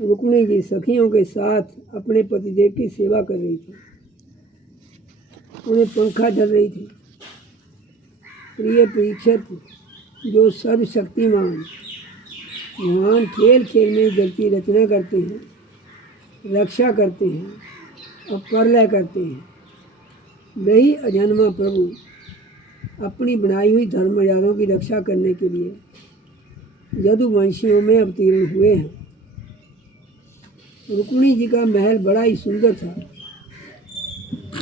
रुक्मिणी जी सखियों के साथ अपने पतिदेव की सेवा कर रही थी। उन्हें पंखा ढल रही थी। प्रिय परीक्षित, जो सर्वशक्तिमान भगवान खेल खेल में जग की रचना करते हैं, रक्षा करते हैं और प्रलय करते हैं, वही अजन्मा प्रभु अपनी बनाई हुई धर्म मर्यादाओं की रक्षा करने के लिए यदुवंशियों में अवतीर्ण हुए हैं। रुक्मिणी जी का महल बड़ा ही सुंदर था।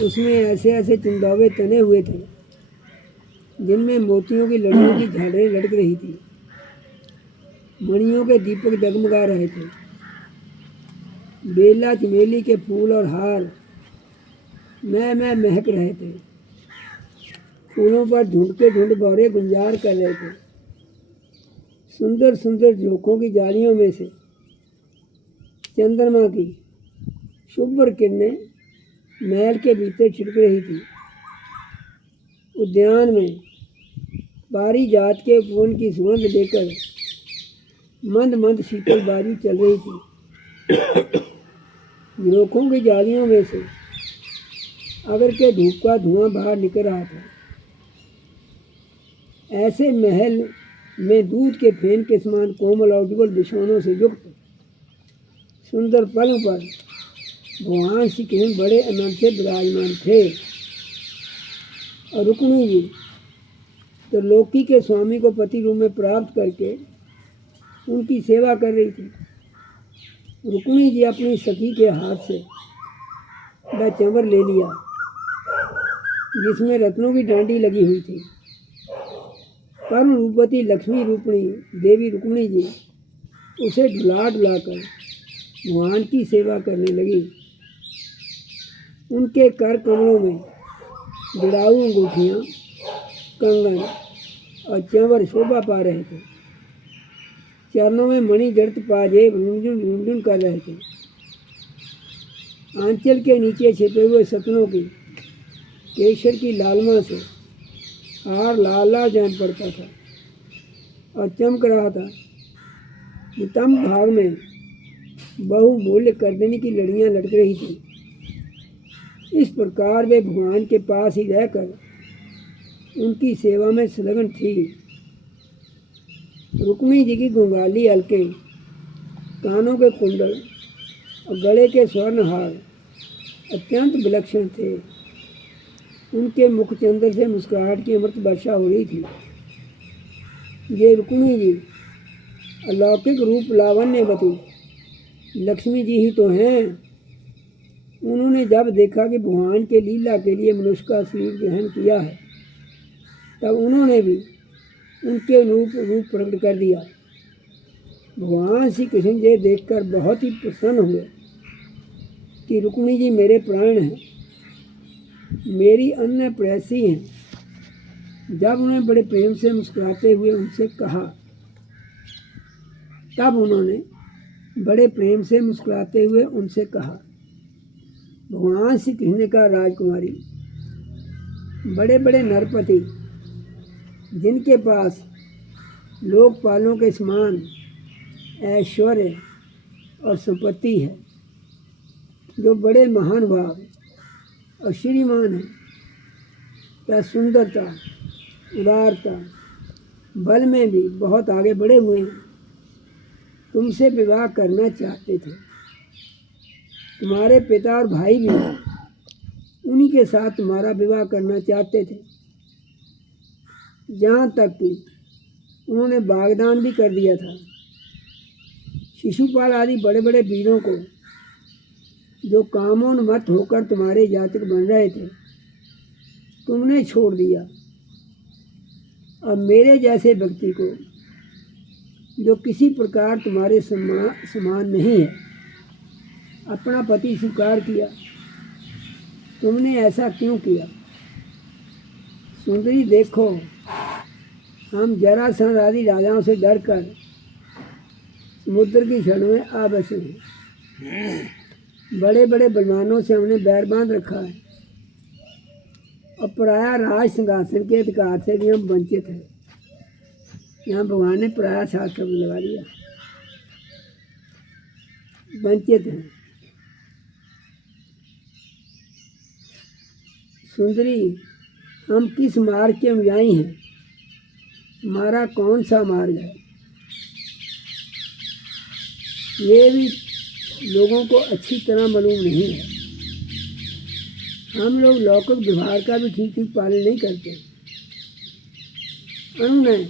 उसमें ऐसे ऐसे चंदावे तने हुए थे जिनमें मोतियों की लड़ियों की झालरें लटक रही थी। मणियों के दीपक डगमगा रहे थे। बेला चमेली के फूल और हार मैं महक रहे थे। फूलों पर ढूंढ के ढूंढ भौरे गुंजार कर रहे थे। सुंदर सुंदर झोंकों की जालियों में से चंद्रमा की शुभ्र किरणें महल के भीतर छिटक रही थी। उद्यान में पारिजात के फूल की सुगंध लेकर मंद मंद शीतल बारी चल रही थी। झरोखों की जालियों में से अगर के धूप का धुआं बाहर निकल रहा था। ऐसे महल में दूध के फेन के समान कोमल और उज्ज्वल बिछौनों से युक्त सुंदर पलंग पर भगवान श्री कृष्ण बड़े आनंद से विराजमान थे। और रुक्मिणी जी तो लोकी के स्वामी को पति रूप में प्राप्त करके उनकी सेवा कर रही थी। रुक्मिणी जी अपनी सखी के हाथ से वह चंवर ले लिया जिसमें रत्नों की डांडी लगी हुई थी। परम रूपवती लक्ष्मी रूपणी देवी रुक्मिणी जी उसे ढुला ढुलाकर भगवान की सेवा करने लगी। उनके कर कमलों में जड़ाऊ अंगूठियाँ, कंगन और चंवर शोभा पा रहे थे। चरणों में मणि जड़त पाजेब रुंझुन रुंझुन कर रहे थे। आंचल के नीचे छिपे हुए सपनों की केसर की लालमा से हार लाल लाल जान पड़ता था और चमक रहा था। नितंब भाग में बहुमूल्य करदनी की लड़ियाँ लटक रही थी। इस प्रकार वे भगवान के पास ही रहकर उनकी सेवा में संलग्न थी। रुक्मिणी जी की घुंघराली अलके, कानों के कुंडल और गले के स्वर्णहार अत्यंत विलक्षण थे। उनके मुख चंद्र से मुस्कुराहट की अमृत वर्षा हो रही थी। ये रुक्मिणी जी अलौकिक रूप लावण्यवती लक्ष्मी जी ही तो हैं। उन्होंने जब देखा कि भगवान के लीला के लिए मनुष्य का शरीर ग्रहण किया है, तब उन्होंने भी उनके अनुरूप रूप प्रकट कर दिया। भगवान श्री कृष्ण जी देखकर बहुत ही प्रसन्न हुए कि रुक्मिणी जी मेरे प्राण हैं, मेरी अन्य प्रेयसी हैं। जब उन्होंने बड़े प्रेम से मुस्कुराते हुए उनसे कहा, भगवान श्री कृष्ण ने कहा, राजकुमारी, बड़े बड़े नरपति जिनके पास लोकपालों के समान ऐश्वर्य और संपत्ति है, जो बड़े महानुभाव और श्रीमान हैं, क्या सुंदरता, उदारता, बल में भी बहुत आगे बढ़े हुए हैं, तुमसे विवाह करना चाहते थे। तुम्हारे पिता और भाई भी उन्हीं के साथ तुम्हारा विवाह करना चाहते थे। जहाँ तक कि उन्होंने वाग्दान भी कर दिया था। शिशुपाल आदि बड़े बड़े वीरों को, जो कामोन्मत्त होकर तुम्हारे जातक बन रहे थे, तुमने छोड़ दिया। अब मेरे जैसे व्यक्ति को, जो किसी प्रकार तुम्हारे समान नहीं है, अपना पति स्वीकार किया। तुमने ऐसा क्यों किया? सुंदरी, देखो, हम जरासंध आदि राजाओं से डरकर समुद्र की क्षण में आ बसे हैं। बड़े बड़े बलवानों से हमने बैर बांध रखा है और पराया राज सिंहासन के अधिकार से भी हम वंचित हैं। यहाँ भगवान ने पराया साथ शब्द लगा दिया। वंचित हैं। सुंदरी, हम किस मार्ग के अनुयायी हैं? हमारा कौन सा मार्ग है? ये भी लोगों को अच्छी तरह मालूम नहीं है। हम लोग लौकिक व्यवहार का भी ठीक ठीक पालन नहीं करते। अनुनय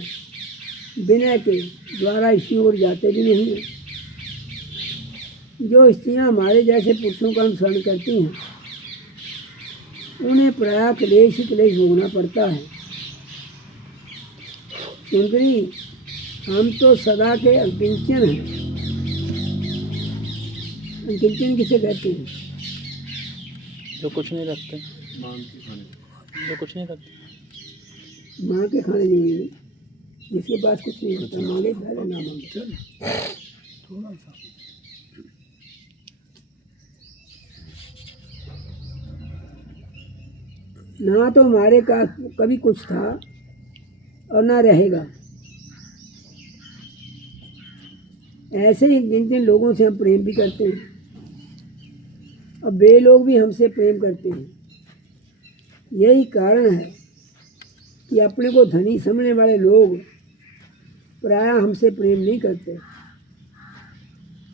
विनय के द्वारा इसी ओर जाते भी नहीं हैं। जो स्त्रियां हमारे जैसे पुरुषों का अनुसरण करती हैं, उन्हें प्रायः क्लेश ही क्लेश भोगना पड़ता है। सुंदरी, हम तो सदा के अकिंचन हैं। अकिंचन किसे कहते हैं? जो कुछ नहीं रखते, जो कुछ नहीं रखते। माँ के खाने जरूरी नहीं, जिसके पास कुछ नहीं होता मांगे पहले ना मांगे। थोड़ा सा ना तो हमारे का कभी कुछ था और ना रहेगा। ऐसे ही जिन जिन लोगों से हम प्रेम भी करते हैं, और वे लोग भी हमसे प्रेम करते हैं। यही कारण है कि अपने को धनी समझने वाले लोग प्रायः हमसे प्रेम नहीं करते,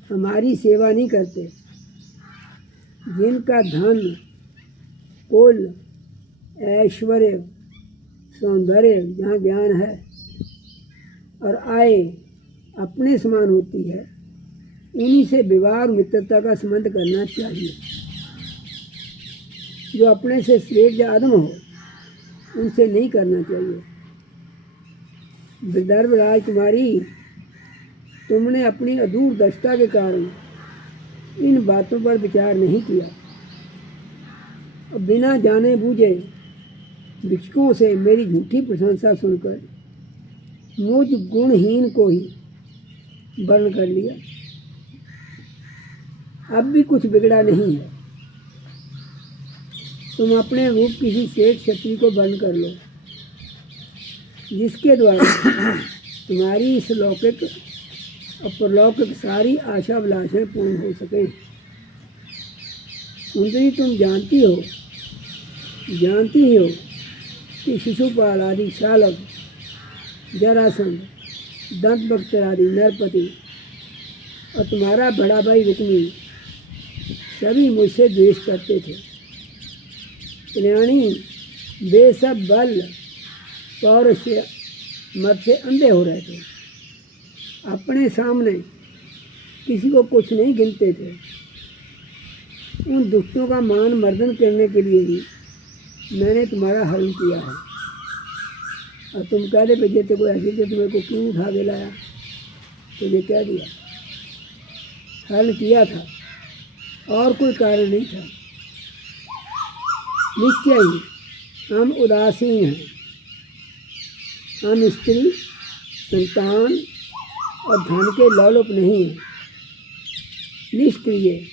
हमारी सेवा नहीं करते। जिनका धन, कुल, ऐश्वर्य, सौंदर्य, जहाँ ज्ञान है और आय अपने समान होती है, उन्हीं से विवाह और मित्रता का संबंध करना चाहिए। जो अपने से श्रेष्ठ या अधम हो, उनसे नहीं करना चाहिए। विदर्भ राजकुमारी, तुमने अपनी अदूरदर्शिता के कारण इन बातों पर विचार नहीं किया और बिना जाने बूझे भिक्षुकों से मेरी झूठी प्रशंसा सुनकर मुझ गुणहीन को ही वर्ण कर लिया। अब भी कुछ बिगड़ा नहीं है। तुम अपने रूप किसी श्रेष्ठ क्षत्रिय को वर्ण कर लो, जिसके द्वारा तुम्हारी इस लौकिक और परलौकिक सारी आशा अभिलाषाएं पूर्ण हो सकें। सुंदरी, तुम जानती ही हो कि शिशुपाल आदि शालक, जरासंध, दंतवक्त्र आदि नरपति और तुम्हारा बड़ा भाई रुक्मी सभी मुझसे द्वेष करते थे। कल्याणी, वे सब बल पौरुष मत से अंधे हो रहे थे, अपने सामने किसी को कुछ नहीं गिनते थे। उन दुष्टों का मान मर्दन करने के लिए ही मैंने तुम्हारा हरण किया है। और तुम कह रहे भेजे थे कोई ऐसी कि तुम्हें को क्यों उठा के लाया, तो ये कह दिया हरण किया था और कोई कारण नहीं था। निश्चय ही हम उदासीन हैं। हम स्त्री, संतान और धन के लोलुप नहीं हैं। निष्क्रिय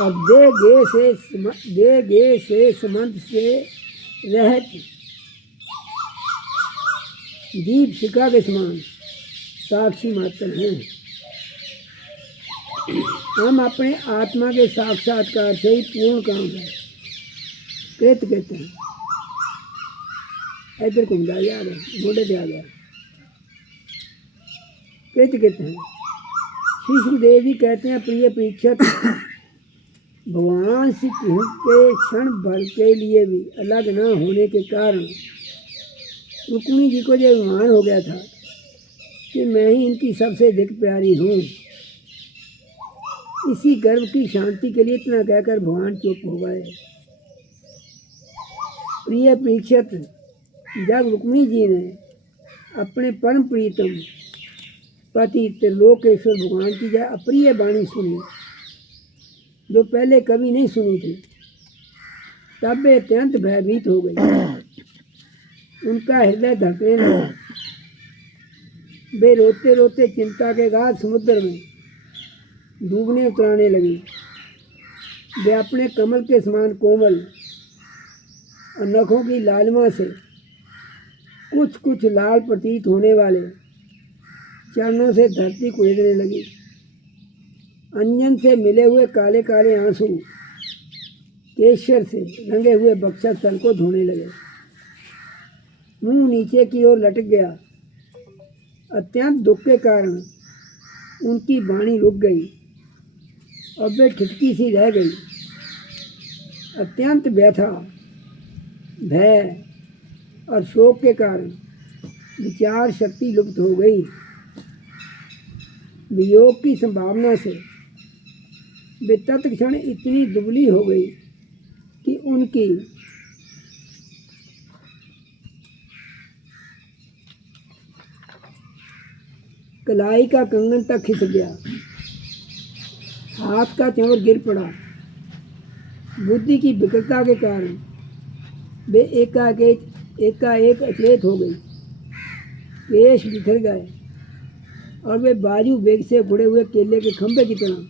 और दे गे से संबंध से रहित दीप शिखा के समान साक्षी मात्र हैं। हम अपने आत्मा के साक्षात्कार से ही पूर्ण काम है कृत कहते हैं। इधर घूमदा आ गया, मोड़े पे आ गया। कृत कहते हैं। श्री सुखदेव जी कहते हैं, प्रिय परीक्षित, भगवान श्री कृष्ण के क्षण भर के लिए भी अलग न होने के कारण रुक्मिणी जी को जो अभिमान हो गया था कि मैं ही इनकी सबसे अधिक प्यारी हूँ। इसी गर्व की शांति के लिए इतना कहकर भगवान चुप हो गए। प्रिय परीक्षित, जब रुक्मिणी जी ने अपने परम प्रीतम पति त्रिलोकेश्वर भगवान की जय अप्रिय वाणी सुनी, जो पहले कभी नहीं सुनी थी, तब वे अत्यंत भयभीत हो गई। उनका हृदय धड़कने लगा। वे रोते रोते चिंता के गाढ़ समुद्र में डूबने उतराने लगी। वे अपने कमल के समान कोमल और नखों की लालिमा से कुछ कुछ लाल प्रतीत होने वाले चरणों से धरती कुरेदने लगी। अंजन से मिले हुए काले काले आंसू केशर से रंगे हुए बक्सा तल को धोने लगे। मुंह नीचे की ओर लटक गया। अत्यंत दुख के कारण उनकी वाणी रुक गई और वे ठिठकी सी रह गई। अत्यंत व्यथा, भय और शोक के कारण विचार शक्ति लुप्त हो गई। वियोग की संभावना से वे तत्क्षण इतनी दुबली हो गई कि उनकी कलाई का कंगन तक खिसक गया। हाथ का चंवर गिर पड़ा। बुद्धि की विकृतता के कारण वे एकाएक अचेत हो गई। केश बिखर गए और वे बाजू वेग से उड़े हुए केले के खंभे की तरह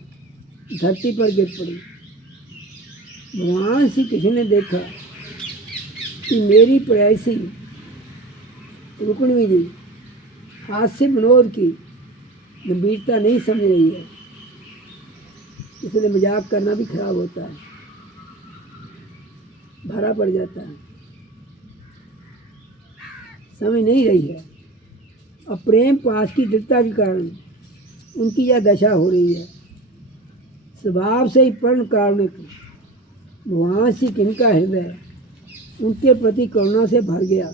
धरती पर गिर पड़ी। भगवान श्री कृष्ण ने देखा कि मेरी प्रेयसी रुक्मिणी जी हास्य विनोद की गंभीरता नहीं समझ रही है, इसलिए मजाक करना भी खराब होता है, भरा पड़ जाता है। समझ नहीं रही है और प्रेम पास की दृढ़ता के कारण उनकी यह दशा हो रही है। स्वभाव से ही पूर्ण कारुणिक भगवान श्री कृष्ण का हृदय उनके प्रति करुणा से भर गया।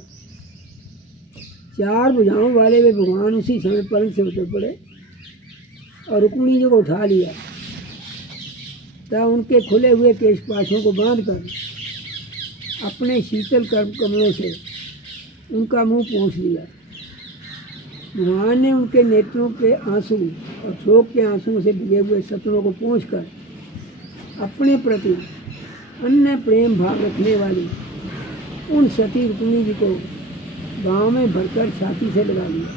चार भुजाओं वाले वे भगवान उसी समय पलंग से उतर पड़े और रुक्मिणी जी को उठा लिया। तब उनके खुले हुए केशपाशों को बांधकर अपने शीतल कमलों से उनका मुंह पोंछ लिया। भगवान ने उनके नेत्रों के आंसू और शोक के आंसुओं से भिगे हुए सपनों को पोंछकर अपने प्रति अन्य प्रेम भाव रखने वाली उन सती रुक्मिणी जी को गाँव में भरकर छाती से लगा लिया।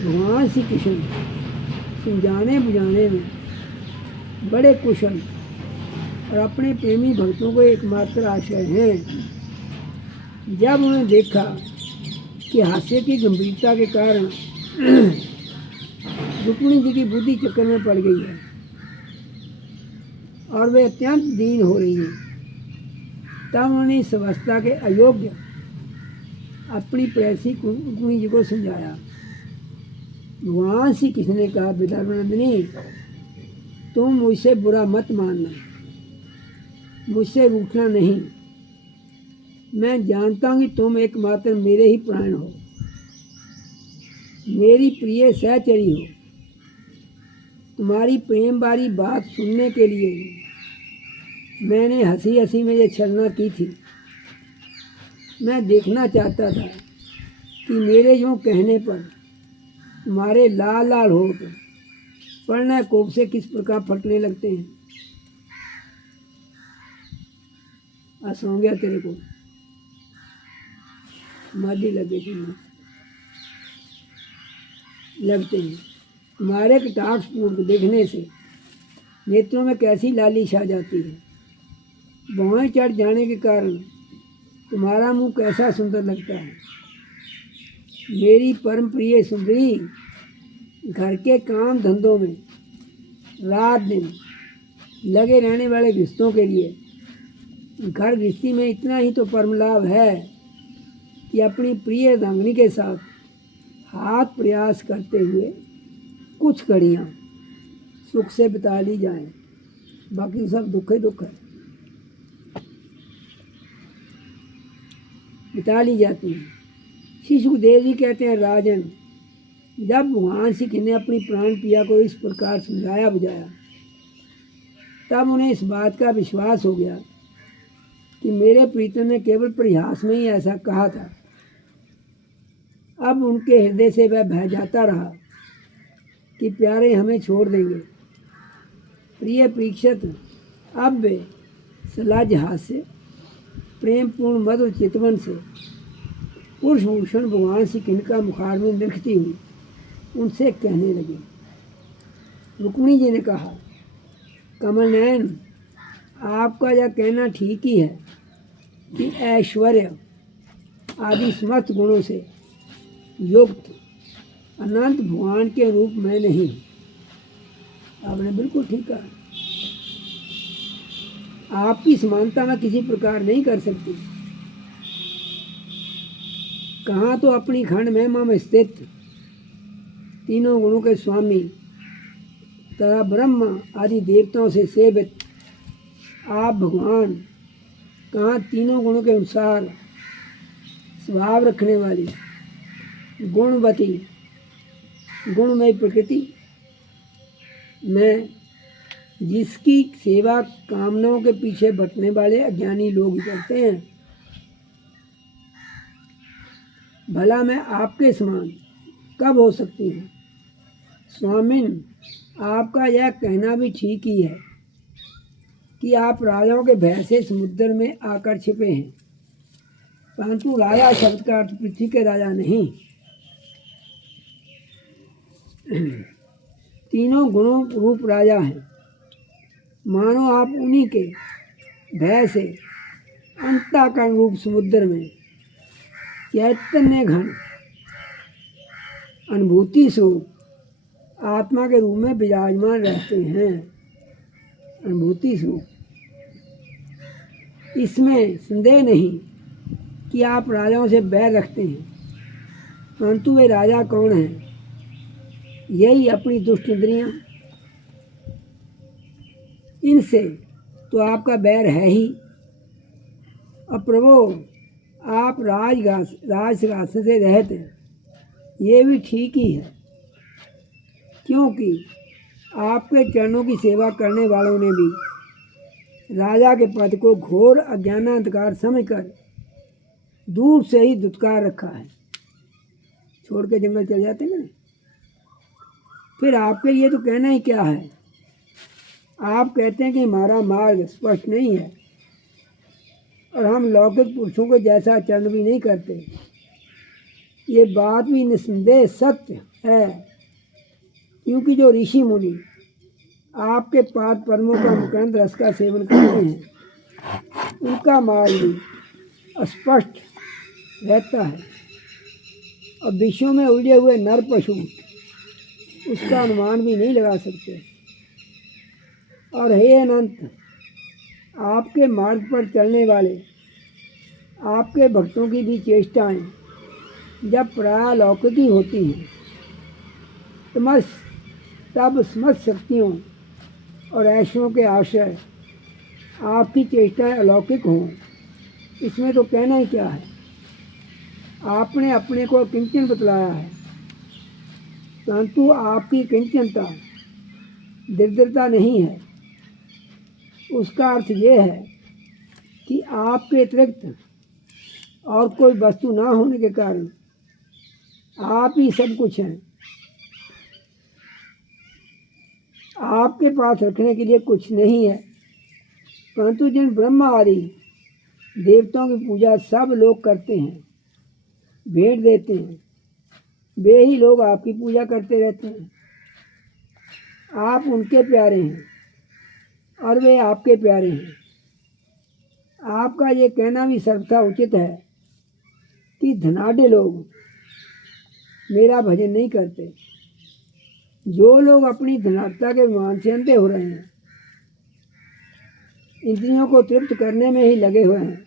भगवान श्री कृष्ण समझाने बुझाने में बड़े कुशल और अपने प्रेमी भक्तों को एकमात्र आश्रय हैं। जब उन्हें देखा कि हास्य की गंभीरता के कारण रुक्मिणी जी की बुद्धि चक्कर में पड़ गई है और वे अत्यंत दीन हो रही हैं, तब उन्होंने इस अवस्था के अयोग्य अपनी प्रेयसी रुक्मिणी जी को समझाया। भगवान श्री कृष्ण ने कहा, विदर्भनंदिनी, तुम मुझसे बुरा मत मानना, मुझसे रूठना नहीं। मैं जानता हूँ कि तुम एकमात्र मेरे ही प्राण हो, मेरी प्रिय सहचरी हो। तुम्हारी प्रेम बारी बात सुनने के लिए मैंने हंसी हंसी में ये छलना की थी। मैं देखना चाहता था कि मेरे यूँ कहने पर तुम्हारे लाल लाल होठ प्रणय कोप से किस प्रकार फटने लगते हैं। सो गया तेरे को, मादी लगे लगते हैं। तुम्हारे कटाक्षपूर्वक देखने से नेत्रों में कैसी लाली छा जाती है। भौहें चढ़ जाने के कारण तुम्हारा मुंह कैसा सुंदर लगता है। मेरी परम प्रिय सुंदरी, घर के काम धंधों में रात दिन लगे रहने वाले रिश्तों के लिए घर गृहस्थी में इतना ही तो परम लाभ है कि अपनी प्रिय रंगनी के साथ हाथ प्रयास करते हुए कुछ घड़ियाँ सुख से बिता ली जाएं। बाकी सब दुख ही दुख है, बिता ली जाती है। श्री सुखदेव जी कहते हैं, राजन, जब भगवान श्री कृष्ण ने अपनी प्राण प्रिया को इस प्रकार समझाया बुझाया, तब उन्हें इस बात का विश्वास हो गया कि मेरे प्रीतम ने केवल परिहास में ही ऐसा कहा था। अब उनके हृदय से वह भय जाता रहा कि प्यारे हमें छोड़ देंगे। प्रिय परीक्षित, अब वे सलाज हास्य प्रेमपूर्ण मधुर चितवन से पुरुषभूषण भगवान श्री कृष्ण का मुखार में निरखती हुई उनसे कहने लगी। रुक्मिणी जी ने कहा, कमल नयन, आपका यह कहना ठीक ही है कि ऐश्वर्य आदि समस्त गुणों से युक्त अनंत भगवान के रूप में नहीं, आपने बिल्कुल ठीक कहा। आपकी समानता में किसी प्रकार नहीं कर सकती। कहाँ तो अपनी खंड महिमा में स्थित तीनों गुणों के स्वामी तथा ब्रह्म आदि देवताओं से सेवित आप भगवान, कहाँ तीनों गुणों के अनुसार स्वभाव रखने वाली गुणवती गुणमय प्रकृति में जिसकी सेवा कामनाओं के पीछे भटकने वाले अज्ञानी लोग करते हैं, भला मैं आपके समान कब हो सकती हूँ? स्वामिन, आपका यह कहना भी ठीक ही है कि आप राजाओं के भय से समुद्र में आकर छिपे हैं, परंतु राजा शब्द का अर्थ पृथ्वी के राजा नहीं, तीनों गुणों रूप राजा हैं। मानो आप उन्हीं के भय से अंतःकरण रूप समुद्र में चैतन्य घन अनुभूति स्वरूप आत्मा के रूप में विराजमान रहते हैं। अनुभूति स्वरूप, इसमें संदेह नहीं कि आप राजाओं से बैर रखते हैं, परंतु वे राजा कौन हैं? यही अपनी दुष्ट इंद्रियां। इनसे तो आपका बैर है ही। अब प्रभु, आप राजसिंहासन से रहते हैं, ये भी ठीक ही है, क्योंकि आपके चरणों की सेवा करने वालों ने भी राजा के पद को घोर अज्ञानांधकार समझकर दूर से ही दुत्कार रखा है। छोड़ के जंगल चले जाते हैं ना। फिर आपके लिए तो कहना ही क्या है। आप कहते हैं कि हमारा मार्ग स्पष्ट नहीं है और हम लौकिक पुरुषों को जैसा आचरण भी नहीं करते। ये बात भी निस्संदेह सत्य है, क्योंकि जो ऋषि मुनि आपके पाद पद्मों का मकरंद रस का सेवन करते हैं, उनका मार्ग भी स्पष्ट रहता है और विश्व में उलझे हुए नर पशु उसका अनुमान भी नहीं लगा सकते। और हे अनंत, आपके मार्ग पर चलने वाले आपके भक्तों की भी चेष्टाएं जब प्राय अलौकिक ही होती हैं, तब समस्त शक्तियों और ऐश्वर्यों के आश्रय आपकी चेष्टाएं अलौकिक हों, इसमें तो कहना ही क्या है। आपने अपने को किंचन बतलाया है, परंतु आपकी किंचनता दरिद्रता नहीं है। उसका अर्थ ये है कि आपके अतिरिक्त और कोई वस्तु ना होने के कारण आप ही सब कुछ हैं। आपके पास रखने के लिए कुछ नहीं है, परंतु जिन ब्रह्मा आदि देवताओं की पूजा सब लोग करते हैं, भेंट देते हैं, वे ही लोग आपकी पूजा करते रहते हैं। आप उनके प्यारे हैं और वे आपके प्यारे हैं। आपका ये कहना भी सर्वथा उचित है कि धनाढ्य लोग मेरा भजन नहीं करते। जो लोग अपनी धनाढ्यता के मान से अंधे हो रहे हैं, इंद्रियों को तृप्त करने में ही लगे हुए हैं,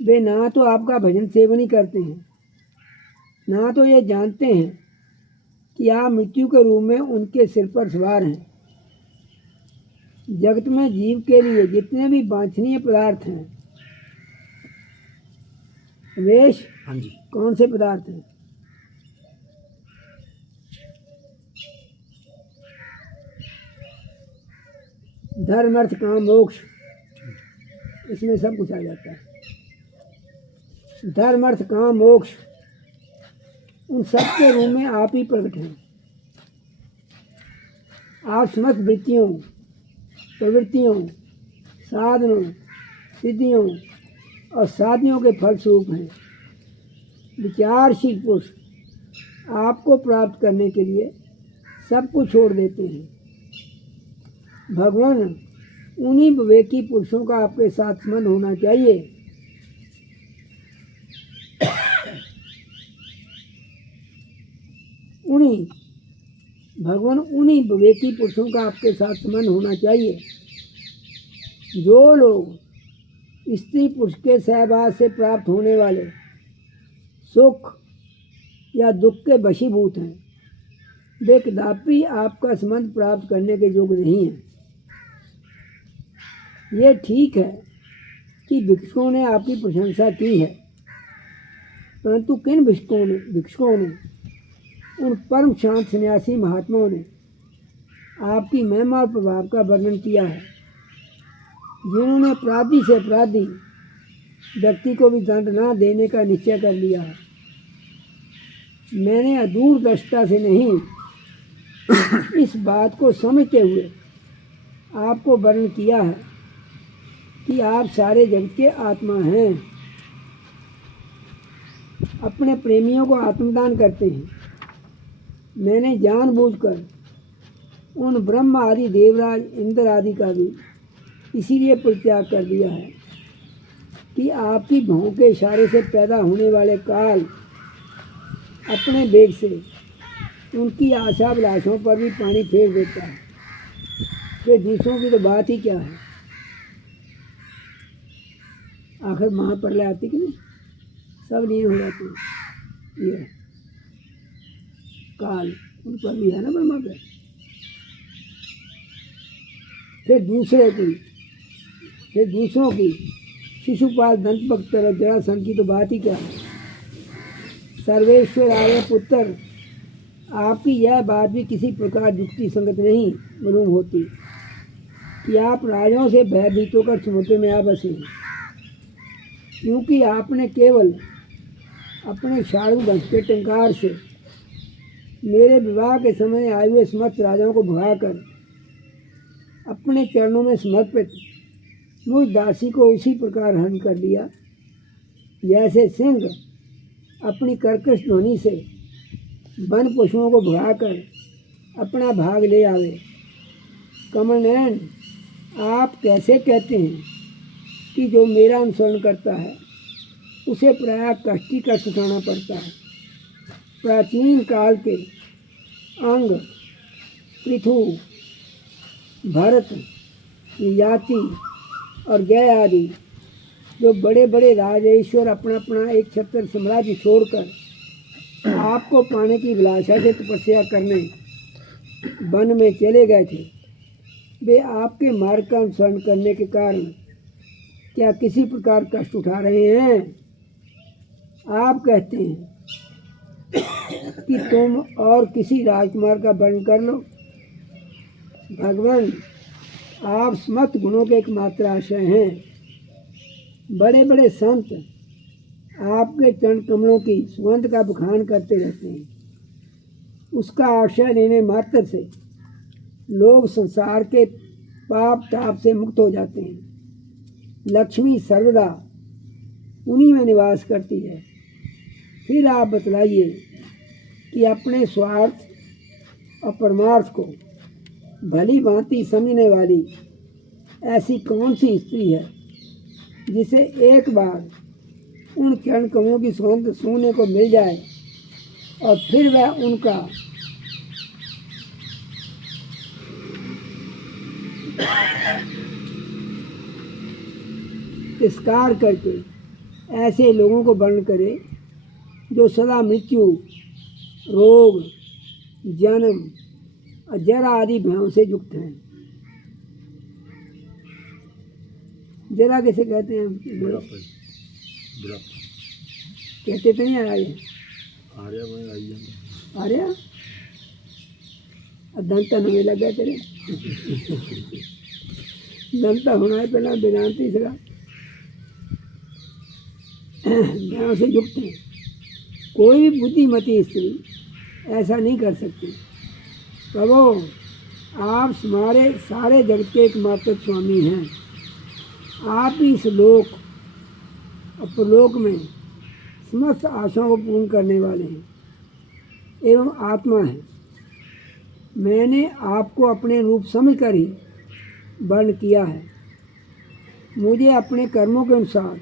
वे ना तो आपका भजन सेवन ही करते हैं, ना तो ये जानते हैं कि आप मृत्यु के रूप में उनके सिर पर सवार हैं। जगत में जीव के लिए जितने भी वांछनीय पदार्थ हैं, वेश, हाँ जी, कौन से पदार्थ हैं? धर्म अर्थ काम मोक्ष, इसमें सब कुछ आ जाता है। धर्म अर्थ काम मोक्ष, उन सब के रूप में आप ही प्रकट हैं। आप समस्त वृत्तियों, प्रवृत्तियों, साधनों, सिद्धियों और साधनों के फलस्वरूप हैं। विचारशील पुरुष आपको प्राप्त करने के लिए सब कुछ छोड़ देते हैं। भगवान, उन्हीं विवेकी पुरुषों का आपके साथ संबंध होना चाहिए। उन्हीं भगवान उन्हीं विवेकी पुरुषों का आपके साथ संबंध होना चाहिए जो लोग स्त्री पुरुष के सहवास से प्राप्त होने वाले सुख या दुख के वशीभूत हैं। वे कदापि आपका संबंध प्राप्त करने के योग्य नहीं हैं। ये ठीक है कि भिक्षुकों ने आपकी प्रशंसा की है, परंतु किन भिक्षुकों ने उन परम शांत सन्यासी महात्माओं ने आपकी महिमा और प्रभाव का वर्णन किया है, जिन्होंने अपराधी से अपराधी व्यक्ति को भी दंड न देने का निश्चय कर लिया है। मैंने अदूरदर्शिता से नहीं, इस बात को समझते हुए आपको वर्णन किया है कि आप सारे जगत के आत्मा हैं, अपने प्रेमियों को आत्मदान करते हैं। मैंने जानबूझकर उन ब्रह्म आदि देवराज इंद्र आदि का भी इसीलिए परित्याग कर दिया है कि आपकी भौं के इशारे से पैदा होने वाले काल अपने वेग से उनकी आशा अभिलाषों पर भी पानी फेर देता है। फिर दूसरों की तो बात ही क्या है। आखिर महाप्रलय आती कि नहीं, सब लीन हो जाते हैं। ये काल उन पर भी है ना ब्रह्मा पे। फिर दूसरों की शिशुपाल दंतभक्त और जरासंध की तो बात ही क्या है। सर्वेश्वर आर्य पुत्र, आपकी यह बात भी किसी प्रकार युक्ति संगत नहीं मालूम होती कि आप राजाओं से भयभीत होकर समुद्र में आ बसे हैं, क्योंकि आपने केवल अपने शार्दूल वंश के टंकार से मेरे विवाह के समय आए हुए समस्त राजाओं को भगाकर अपने चरणों में समर्पित मुझ दासी को उसी प्रकार हरण कर लिया जैसे सिंह अपनी कर्कश ध्वनि से वन पशुओं को भगाकर अपना भाग ले आवे। कमलनयन, आप कैसे कहते हैं कि जो मेरा अनुसरण करता है उसे प्रायः कष्ट ही कष्ट उठाना पड़ता है। प्राचीन काल के अंग, पृथु, भरत, याति और गय आदि जो बड़े बड़े राजेश्वर अपना अपना एक छत्र साम्राज्य छोड़कर आपको पाने की अभिलाषा से तपस्या करने वन में चले गए थे, वे आपके मार्ग का अनुसरण करने के कारण क्या किसी प्रकार कष्ट उठा रहे हैं? आप कहते हैं कि तुम और किसी राजकुमार का वर्णन कर लो। भगवान, आप समस्त गुणों के एकमात्र आश्रय हैं। बड़े बड़े संत आपके चरण कमलों की सुगंध का बखान करते रहते हैं। उसका आश्रय लेने मात्र से लोग संसार के पाप ताप से मुक्त हो जाते हैं। लक्ष्मी सर्वदा उन्हीं में निवास करती है। फिर आप बतलाइए कि अपने स्वार्थ और परमार्थ को भली भांति समझने वाली ऐसी कौन सी स्त्री है जिसे एक बार उन चरण कमलों की सुगंध सूंघने को मिल जाए और फिर वह उनका तिरस्कार करके ऐसे लोगों को वर्णन करे जो सदा मृत्यु, रोग, जन्म और जरा आदि भयों से युक्त हैं। जरा कैसे कहते हैं? कहते तो नहीं आर्या दंता नवे लग गया तेरे दंता होना है पहला वेदांति सगा भयों से युक्त है। कोई भी बुद्धिमती स्त्री ऐसा नहीं कर सकती। प्रभु, आप हमारे सारे जगत के एकमात्र स्वामी हैं। आप ही इस लोक और प्रलोक में समस्त आशाओं को पूर्ण करने वाले हैं एवं आत्मा है। मैंने आपको अपने रूप समझकर ही वर्ण किया है। मुझे अपने कर्मों के अनुसार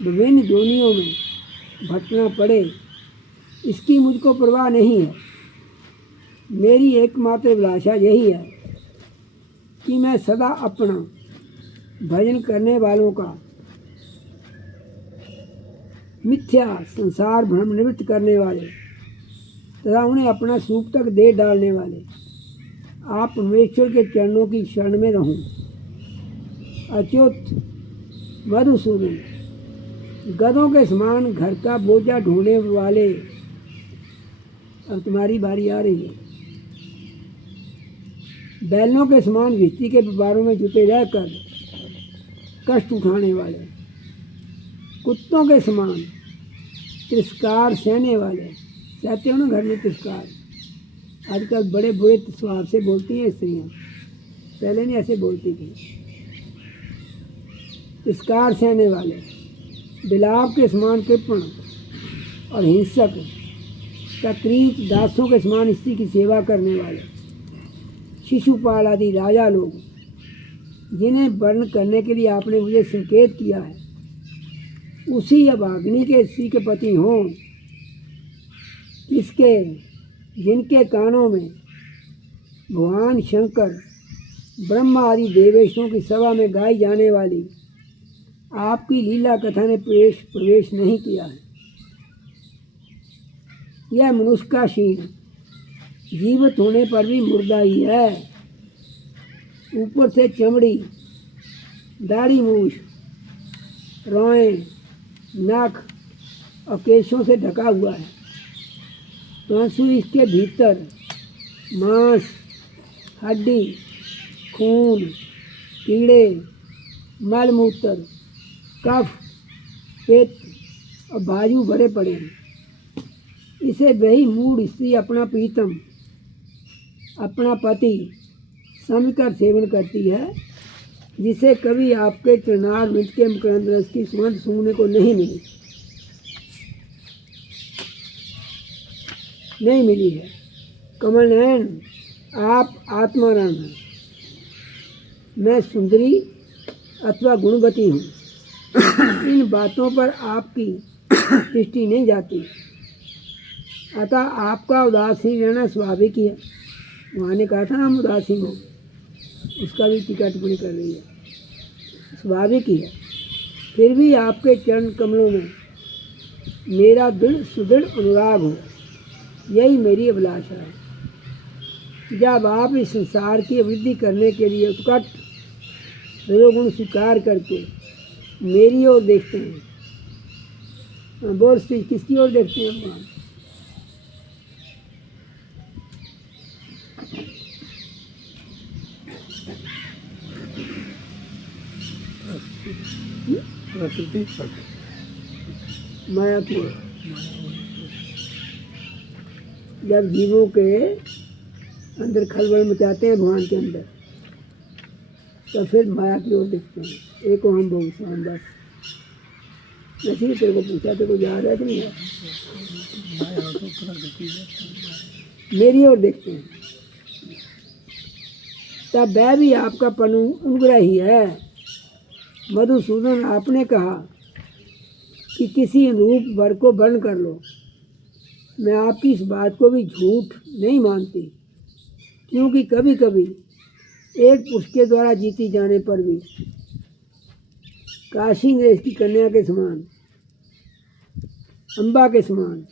विभिन्न योनियों में भटकना पड़े, इसकी मुझको परवाह नहीं है। मेरी एकमात्र अभिलाषा यही है कि मैं सदा अपना भजन करने वालों का मिथ्या संसार भ्रम निवृत्त करने वाले तथा उन्हें अपना सुख तक दे डालने वाले आप परमेश्वर के चरणों की शरण में रहूं। अच्युत मधुसूदन, गधों के समान घर का बोझा ढोने वाले, अब तुम्हारी बारी आ रही है। बैलों के समान विस्ती के व्यापारों में जुटे रहकर कष्ट उठाने वाले, कुत्तों के समान तिरस्कार सहने वाले, सहते हो ना घर में तिरस्कार। आजकल बड़े बुरे स्वभाव से बोलती हैं स्त्रियाँ, पहले नहीं ऐसे बोलती थी। तिरस्कार सहने वाले, बिलाव के समान कृपण और हिंसक, तकरीच दासों के समान स्त्री की सेवा करने वाले, शिशुपाल आदि राजा लोग, जिन्हें वर्ण करने के लिए आपने मुझे संकेत किया है, उसी अभाग्नि के स्त्री के पति हों, इसके जिनके कानों में भगवान शंकर ब्रह्मा आदि देवेशों की सभा में गाई जाने वाली आपकी लीला कथा ने प्रवेश नहीं किया है। यह मनुष्य का शील जीवित होने पर भी मुर्दा ही है। ऊपर से चमड़ी, दाढ़ी मूछ, रोएं, नाक और केशों से ढका हुआ है, परंतु इसके भीतर मांस, हड्डी, खून, कीड़े, मलमूत्र, कफ, पित्त और बाजू भरे पड़े हैं। इसे वही मूढ़ स्त्री अपना प्रीतम, अपना पति समझकर सेवन करती है, जिसे कभी आपके चरणार मिट के मकरंद रस की सुगंध सूंघने को नहीं मिली है। कमल नयन, आप आत्माराम हैं, मैं सुंदरी अथवा गुणवती हूँ। इन बातों पर आपकी दृष्टि नहीं जाती, अतः आपका उदासीन रहना स्वाभाविक ही है। वहाँ ने कहा था ना हम उदासीन हो, उसका भी टीका टिप्पणी कर रही है, स्वाभाविक ही है। फिर भी आपके चरण कमलों में मेरा दृढ़ सुदृढ़ अनुराग हो, यही मेरी अभिलाषा है। जब आप इस संसार की वृद्धि करने के लिए उत्कट रजोगुण स्वीकार करके मेरी ओर देखते हैं, बोल स्त्री किसकी ओर देखते हैं भगवान? प्रकृति माया की ओर। जब जीवों के अंदर खलबल मचाते हैं भगवान के अंदर, तो फिर माया की ओर देखते हैं। एको हम भगवान, बस इसीलिए तेरे को पूछा, तेरे को याद है कि नहीं है? मेरी ओर देखते हैं, तब वह भी आपका अनुग्रह ही है। मधुसूदन, आपने कहा कि किसी रूप वर को वर्ण कर लो। मैं आपकी इस बात को भी झूठ नहीं मानती, क्योंकि कभी कभी एक पुरुष के द्वारा जीती जाने पर भी काशी नरेश की कन्या के समान, अम्बा के समान